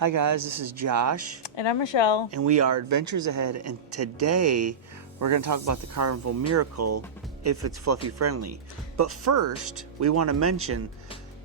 Hi guys, this is Josh. And I'm Michelle. And we are Adventures Ahead, and today we're going to talk about the Carnival Miracle, if it's fluffy friendly. But first, we want to mention,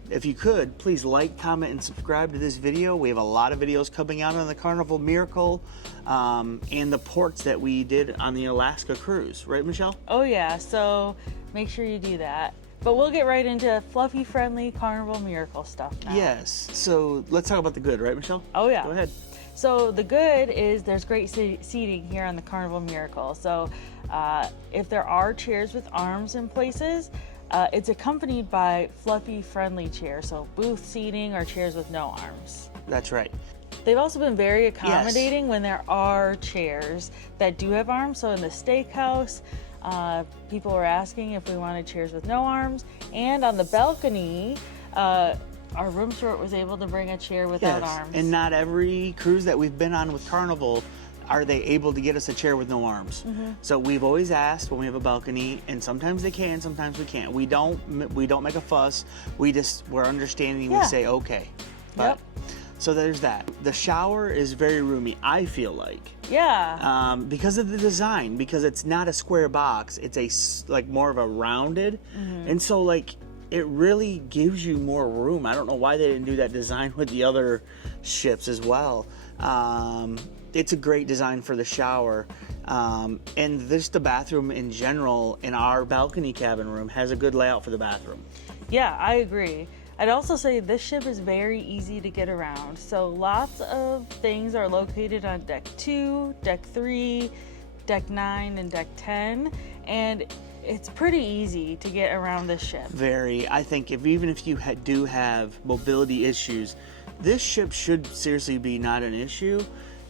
if you could, please like, comment, and subscribe to this video. We have a lot of videos coming out on the Carnival Miracle and the ports that we did on the Alaska cruise. Right, Michelle? Oh yeah, so make sure you do that. But we'll get right into fluffy friendly Carnival Miracle stuff now. Yes. So let's talk about the good, right, Michelle? Oh yeah. Go ahead. So the good is there's great seating here on the Carnival Miracle. So if there are chairs with arms in places, it's accompanied by fluffy friendly chairs. So booth seating or chairs with no arms. That's right. They've also been very accommodating when there are chairs that do have arms. So in the steakhouse, people were asking if we wanted chairs with no arms. And on the balcony, our room steward was able to bring a chair without arms. And not every cruise that we've been on with Carnival are they able to get us a chair with no arms. So we've always asked when we have a balcony, and sometimes they can, sometimes we can't. We don't make a fuss. We're understanding. We say okay. But, so there's that. The shower is very roomy, I feel like. Yeah. Because of the design, because it's not a square box, it's like more of a rounded, and so like it really gives you more room. I don't know why they didn't do that design with the other ships as well. It's a great design for the shower, and just the bathroom in general in our balcony cabin room has a good layout for the bathroom. Yeah, I agree. I'd also say this ship is very easy to get around. So lots of things are located on deck 2, deck 3, deck 9, and deck 10. And it's pretty easy to get around this ship. Very. I think even if you do have mobility issues, this ship should seriously be not an issue.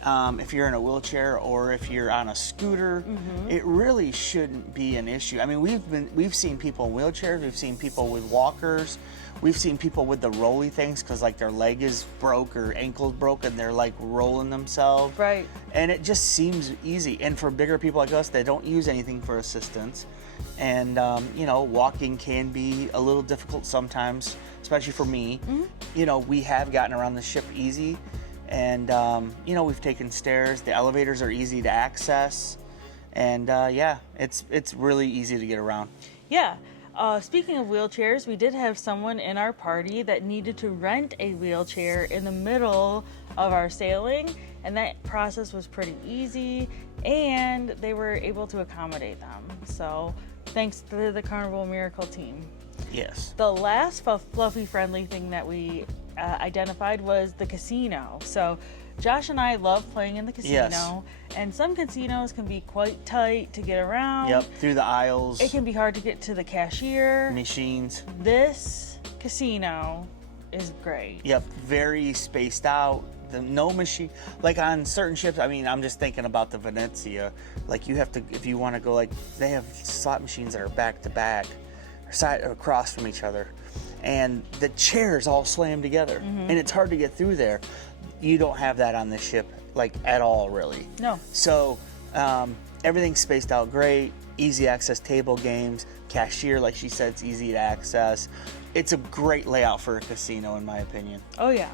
If you're in a wheelchair or if you're on a scooter, it really shouldn't be an issue. I mean, we've seen people in wheelchairs, we've seen people with walkers, we've seen people with the rolly things because like their leg is broke or ankle's broken, they're like rolling themselves. Right. And it just seems easy. And for bigger people like us, they don't use anything for assistance. And you know, walking can be a little difficult sometimes, especially for me. You know, we have gotten around the ship easy. And you know, we've taken stairs. The elevators are easy to access, and yeah, it's really easy to get around. Yeah. Speaking of wheelchairs, we did have someone in our party that needed to rent a wheelchair in the middle of our sailing, and that process was pretty easy, and they were able to accommodate them. So thanks to the Carnival Miracle team. Yes. The last fluffy friendly thing that we identified was the casino. So Josh and I love playing in the casino, and some casinos can be quite tight to get around. Yep, through the aisles. It can be hard to get to the cashier. Machines. This casino is great. Yep, very spaced out. No machine, like on certain ships. I mean, I'm just thinking about the Venezia. Like you have to, if you want to go, like they have slot machines that are back to back, side across from each other, and the chairs all slam together, and it's hard to get through there. You don't have that on this ship, like at all, really. No. So everything's spaced out great, easy access table games, cashier, like she said, it's easy to access. It's a great layout for a casino, in my opinion. Oh yeah.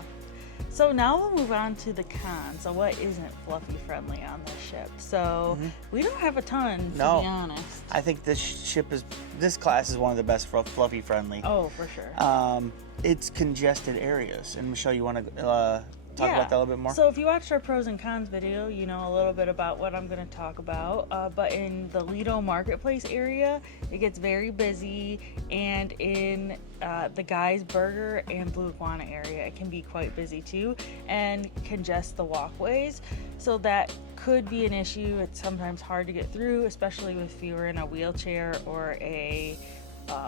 So now we'll move on to the cons. So what isn't fluffy friendly on this ship? So we don't have a ton, to be honest. I think this class is one of the best fluffy friendly. Oh, for sure. It's congested areas. And Michelle, you want to talk about that a little bit more? So if you watched our pros and cons video, you know a little bit about what I'm going to talk about. But in the Lido Marketplace area, it gets very busy, and in the Guy's Burger and Blue Iguana area, it can be quite busy too, and congest the walkways. So that could be an issue. It's sometimes hard to get through, especially if you're in a wheelchair or a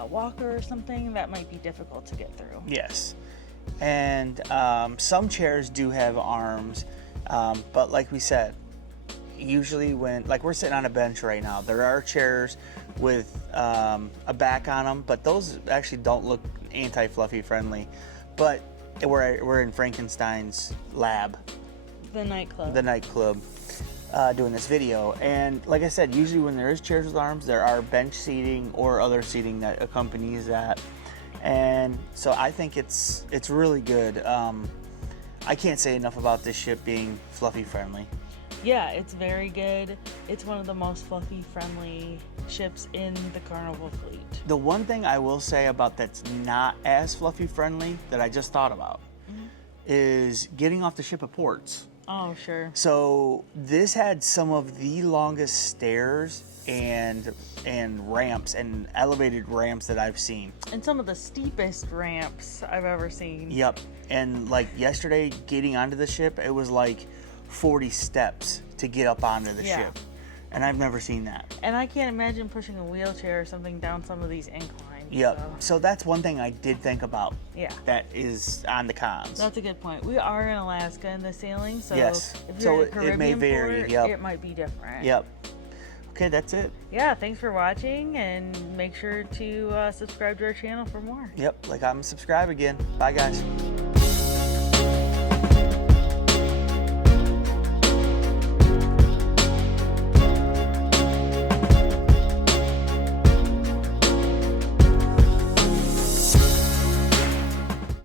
walker or something. That might be difficult to get through. Yes. And some chairs do have arms, but like we said, usually when, like we're sitting on a bench right now, there are chairs with a back on them, but those actually don't look anti-fluffy friendly. But we're in Frankenstein's lab, the nightclub, doing this video, and like I said, usually when there is chairs with arms, there are bench seating or other seating that accompanies that. And so I think it's really good. I can't say enough about this ship being fluffy friendly. Yeah, it's very good. It's one of the most fluffy friendly ships in the Carnival fleet. The one thing I will say about that's not as fluffy friendly that I just thought about is getting off the ship at ports. Oh, sure. So this had some of the longest stairs and ramps and elevated ramps that I've seen. And some of the steepest ramps I've ever seen. Yep. And like yesterday getting onto the ship, it was like 40 steps to get up onto the ship. And I've never seen that. And I can't imagine pushing a wheelchair or something down some of these inclines. Yep. So that's one thing I did think about. Yeah. That is on the cons. That's a good point. We are in Alaska in the sailing, so Yes. if you're So in a Caribbean it may vary. port, Yep. it might be different. Yep. Okay, that's it. Yeah, thanks for watching, and make sure to subscribe to our channel for more. Yep. Like I'm subscribe again. Bye, guys.